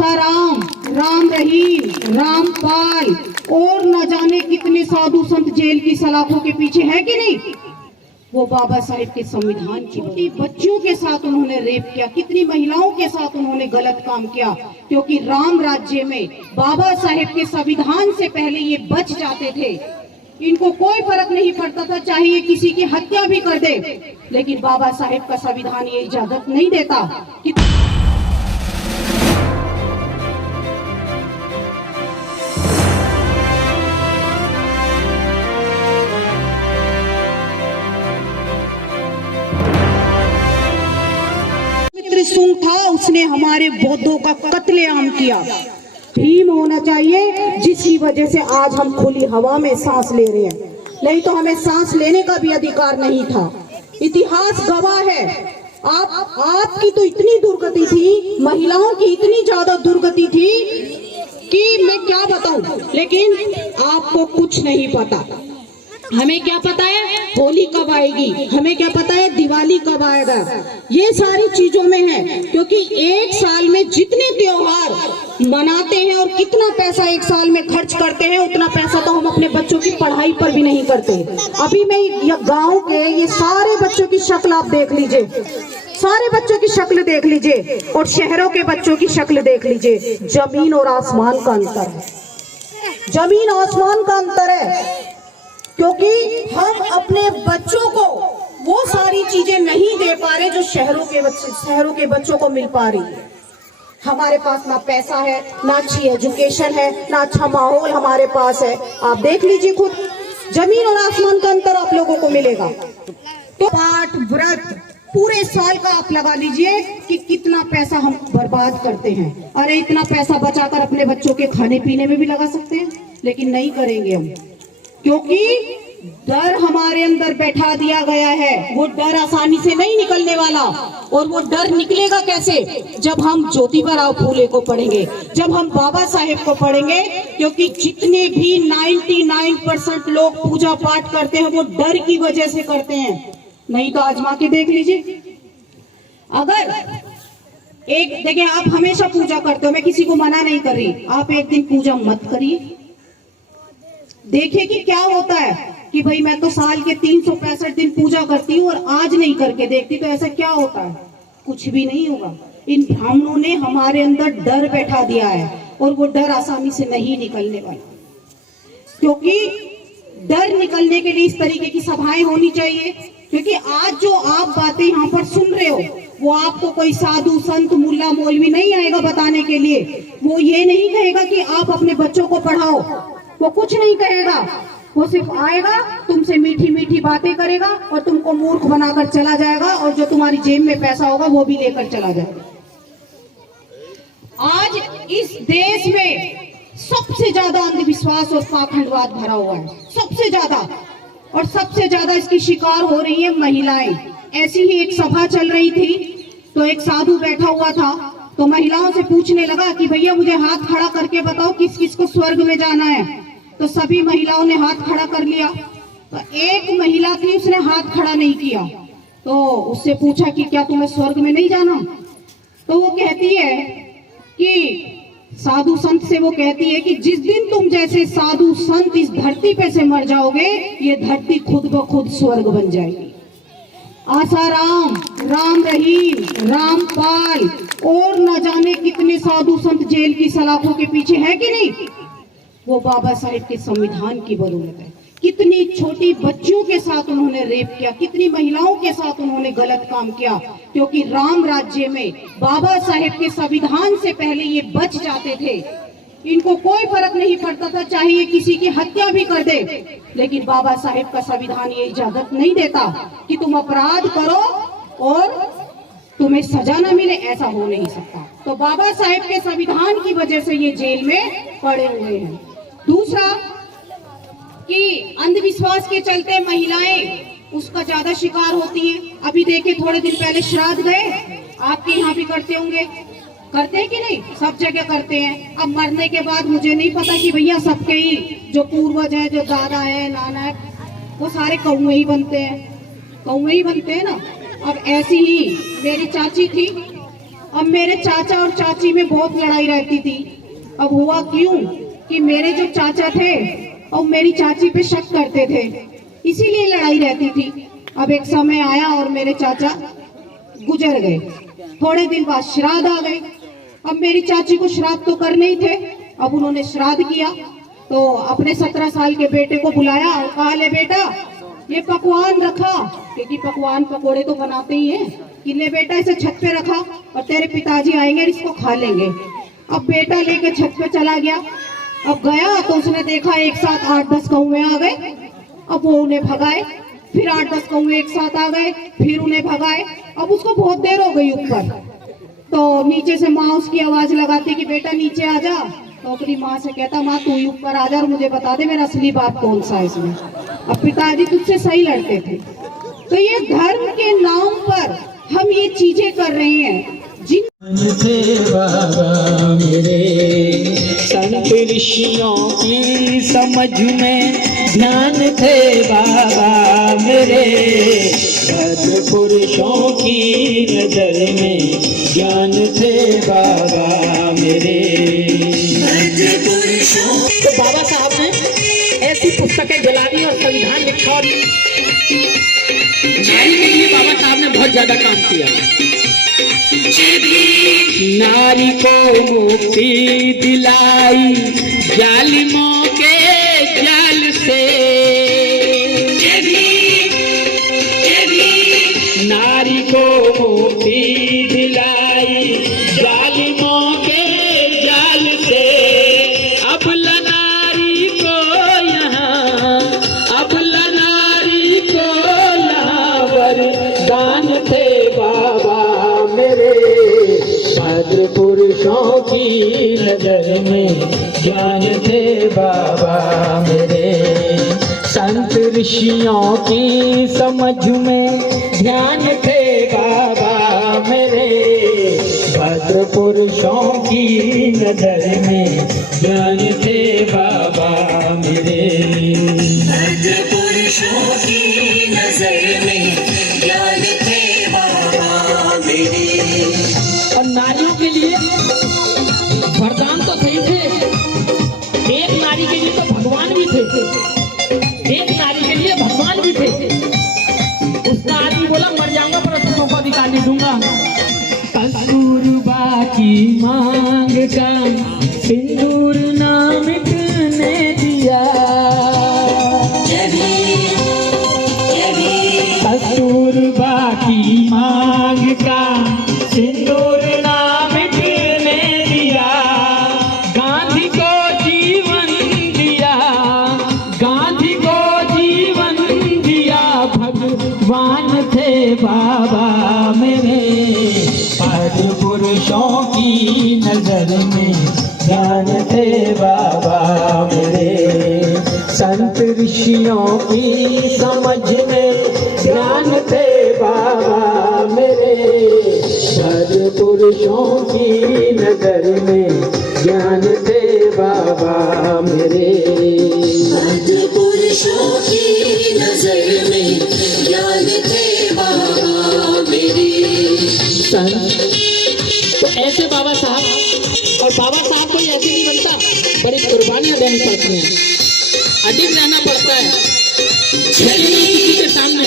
आसाराम, राम रहीम, रामपाल और न जाने कितने साधु संत जेल की सलाखों के पीछे है कि नहीं। वो बाबा साहेब के संविधान की कितनी बच्चियों के साथ उन्होंने रेप किया, कितनी महिलाओं के साथ उन्होंने गलत काम किया, क्योंकि राम राज्य में बाबा साहेब के संविधान से पहले ये बच जाते थे। इनको कोई फर्क नहीं पड़ता था, चाहे ये किसी की हत्या भी कर दे, लेकिन बाबा साहेब का संविधान ये इजाजत नहीं देता कि सुंग था, उसने हमारे बौद्धों का कत्लेआम किया। भीम होना चाहिए, जिसकी वजह से आज हम खुली हवा में सांस ले रहे हैं, नहीं तो हमें सांस लेने का भी अधिकार नहीं था। इतिहास गवाह है। आपकी तो इतनी दुर्गति थी, महिलाओं की इतनी ज्यादा दुर्गति थी कि मैं क्या बताऊं, लेकिन आपको कुछ नहीं पता। हमें क्या पता है होली कब आएगी, हमें क्या पता है दिवाली कब आएगा, ये सारी चीजों में है। क्योंकि एक साल में जितने त्योहार मनाते हैं और कितना पैसा एक साल में खर्च करते हैं, उतना पैसा तो हम अपने बच्चों की पढ़ाई पर भी नहीं करते। अभी मैं गांव के ये सारे बच्चों की शक्ल आप देख लीजिए, सारे बच्चों की शक्ल देख लीजिए और शहरों के बच्चों की शक्ल देख लीजिए। जमीन और आसमान का अंतर है, जमीन आसमान का अंतर है। क्योंकि हम अपने बच्चों को वो सारी चीजें नहीं दे पा रहे जो शहरों के बच्चों को मिल पा रही है। हमारे पास ना पैसा है, ना अच्छी एजुकेशन है, ना अच्छा माहौल हमारे पास है। आप देख लीजिए खुद, जमीन और आसमान का अंतर आप लोगों को मिलेगा। तो पाठ व्रत पूरे साल का आप लगा लीजिए कि कितना पैसा हम बर्बाद करते हैं। अरे इतना पैसा बचाकर अपने बच्चों के खाने पीने में भी लगा सकते हैं, लेकिन नहीं करेंगे हम, क्योंकि डर हमारे अंदर बैठा दिया गया है। वो डर आसानी से नहीं निकलने वाला। और वो डर निकलेगा कैसे? जब हम ज्योतिबा फूले को पढ़ेंगे, जब हम बाबा साहेब को पढ़ेंगे। क्योंकि जितने भी 99% लोग पूजा पाठ करते हैं वो डर की वजह से करते हैं। नहीं तो आजमा के देख लीजिए। अगर एक देखिए, आप हमेशा पूजा करते हो, मैं किसी को मना नहीं कर रही, आप एक दिन पूजा मत करिए, देखिए कि क्या होता है। कि भाई मैं तो साल के 365 दिन पूजा करती हूँ और आज नहीं करके देखती, तो ऐसा क्या होता है? कुछ भी नहीं होगा। इन ब्राह्मणों ने हमारे अंदर डर बैठा दिया है और वो डर आसानी से नहीं निकलने वाला। क्योंकि डर निकलने के लिए इस तरीके की सभाएं होनी चाहिए। क्योंकि आज जो आप बातें यहाँ पर सुन रहे हो, वो आपको कोई साधु संत मुल्ला मौलवी नहीं आएगा बताने के लिए। वो ये नहीं कहेगा कि आप अपने बच्चों को पढ़ाओ, वो कुछ नहीं कहेगा। वो सिर्फ आएगा, तुमसे मीठी मीठी बातें करेगा और तुमको मूर्ख बनाकर चला जाएगा, और जो तुम्हारी जेब में पैसा होगा वो भी लेकर चला जाएगा। आज इस देश में सबसे ज्यादा अंधविश्वास और पाखंडवाद भरा हुआ है, सबसे ज्यादा। और सबसे ज्यादा इसकी शिकार हो रही है महिलाएं। ऐसी ही एक सभा चल रही थी, तो एक साधु बैठा हुआ था, तो महिलाओं से पूछने लगा कि भैया मुझे हाथ खड़ा करके बताओ किस किस को स्वर्ग में जाना है। तो सभी महिलाओं ने हाथ खड़ा कर लिया। तो एक महिला थी, उसने हाथ खड़ा नहीं किया। तो उससे पूछा कि क्या तुम्हें स्वर्ग में नहीं जाना? तो वो कहती है कि साधु संत से वो कहती है कि जिस दिन तुम जैसे साधु संत इस धरती पे से मर जाओगे, ये धरती खुद ब खुद स्वर्ग बन जाएगी। आसाराम, राम रहीम, रामपाल और न जाने कितने साधु संत जेल की सलाखों के पीछे है कि नहीं। वो बाबा साहेब के संविधान की बदौलत है। कितनी छोटी बच्चियों के साथ उन्होंने रेप किया, कितनी महिलाओं के साथ उन्होंने गलत काम किया, क्योंकि राम राज्य में बाबा साहेब के संविधान से पहले ये बच जाते थे। इनको कोई फर्क नहीं पड़ता था, चाहे ये किसी की हत्या भी कर दे, लेकिन बाबा साहेब का संविधान ये इजाजत नहीं देता कि तुम अपराध करो और तुम्हें सजा न मिले। ऐसा हो नहीं सकता। तो बाबा साहेब के संविधान की वजह से ये जेल में पड़े हुए हैं। दूसरा कि अंधविश्वास के चलते महिलाएं उसका ज्यादा शिकार होती हैं। अभी देखिए, थोड़े दिन पहले श्राद्ध गए, आपके यहाँ भी करते होंगे, करते हैं कि नहीं? सब जगह करते हैं। अब मरने के बाद मुझे नहीं पता कि भैया सबके ही जो पूर्वज है, जो दादा है, नाना है, वो सारे कौए ही बनते हैं, कौए ही बनते हैं ना। अब ऐसी ही मेरी चाची थी, अब मेरे चाचा और चाची में बहुत लड़ाई रहती थी। अब हुआ क्यों कि मेरे जो चाचा थे और मेरी चाची पे शक करते थे, इसीलिए लड़ाई रहती थी। अब एक समय आया और मेरे चाचा गुजर गए। थोड़े दिन बाद श्राद्ध आ गए। अब मेरी चाची को श्राद्ध तो करने ही थे। अब उन्होंने श्राद्ध किया तो अपने 17 साल के बेटे को बुलाया और कहा, ले बेटा ये पकवान रखा, क्योंकि पकवान पकोड़े तो बनाते ही हैं, कि ले बेटा इसे छत पे रखा और तेरे पिताजी आएंगे इसको खा लेंगे। अब बेटा लेके छत पे चला गया। अब गया तो उसने देखा एक साथ 8-10 कौवे आ गए। अब वो उन्हें भगाए, फिर 8-10 कौवे एक साथ आ गए, फिर उन्हें भगाए। अब उसको बहुत देर हो गई ऊपर, तो नीचे से माँ उसकी आवाज लगाती कि बेटा नीचे आ जा। तो अपनी माँ से कहता, माँ तू ही ऊपर आ जा और मुझे बता दे मेरा असली बाप कौन सा है इसमें। अब पिताजी तुझसे सही लड़ते थे। तो ये धर्म के नाम पर हम ये चीजें कर रहे हैं जिन थे बाबा मेरे संत ऋषियों की समझ में ध्यान थे बाबा मेरे, भद्र पुरुषों की नजर में ज्ञान थे बाबा मेरे। तो बाबा साहब ने ऐसी पुस्तकें जलानी और संविधान लिखा और नारी के लिए बाबा साहब ने बहुत ज्यादा काम किया। नारी को मुक्ति दिलाई जालिमों के जाल से, नारी को मुक्ति दिलाई जालिमों के जाल से। अब नारी को यहाँ, अब नारी को यहाँ वरदान थे बाबा मेरे, भद्र पुरुषों की नजर में ज्ञान थे बाबा मेरे। संत ऋषियों की समझ में ध्यान थे बाबा मेरे, भद्र पुरुषों की नजर में ज्ञान थे बाबा मेरे। भद्र पुरुषों की नजर में ज्ञान थे बाबा मेरे। और नारियों के लिए वरदान तो सही थे, एक नारी के लिए तो भगवान भी थे, एक नारी के लिए भगवान भी थे। उसका आदमी बोला मर जाऊंगा पर तुमको को अधिकार नहीं दूंगा। कस्तूरबा की मांग का सिंदूर ना मिटने दिया, कस्तूरबा की मांग का सिंदूर ना मिटने दिया। गांधी को जीवन दिया, गांधी को जीवन दिया, भगवान थे बाबा मेरे, भद्र पुरुषों की नजर में ज्ञान थे बाबा मेरे। संत ऋषियों की समझ में ज्ञान थे बाबा मेरे, भद्र पुरुषों की नजर में ज्ञान थे बाबा मेरे। भद्र पुरुषों की नजर में ज्ञान थे बाबा मेरे। तो ऐसे बाबा साहब, और बाबा साहब कोई ऐसे नहीं बनता, बड़ी कुर्बानियां देनी पड़ती हैं, अडिग रहना पड़ता है किसी के सामने।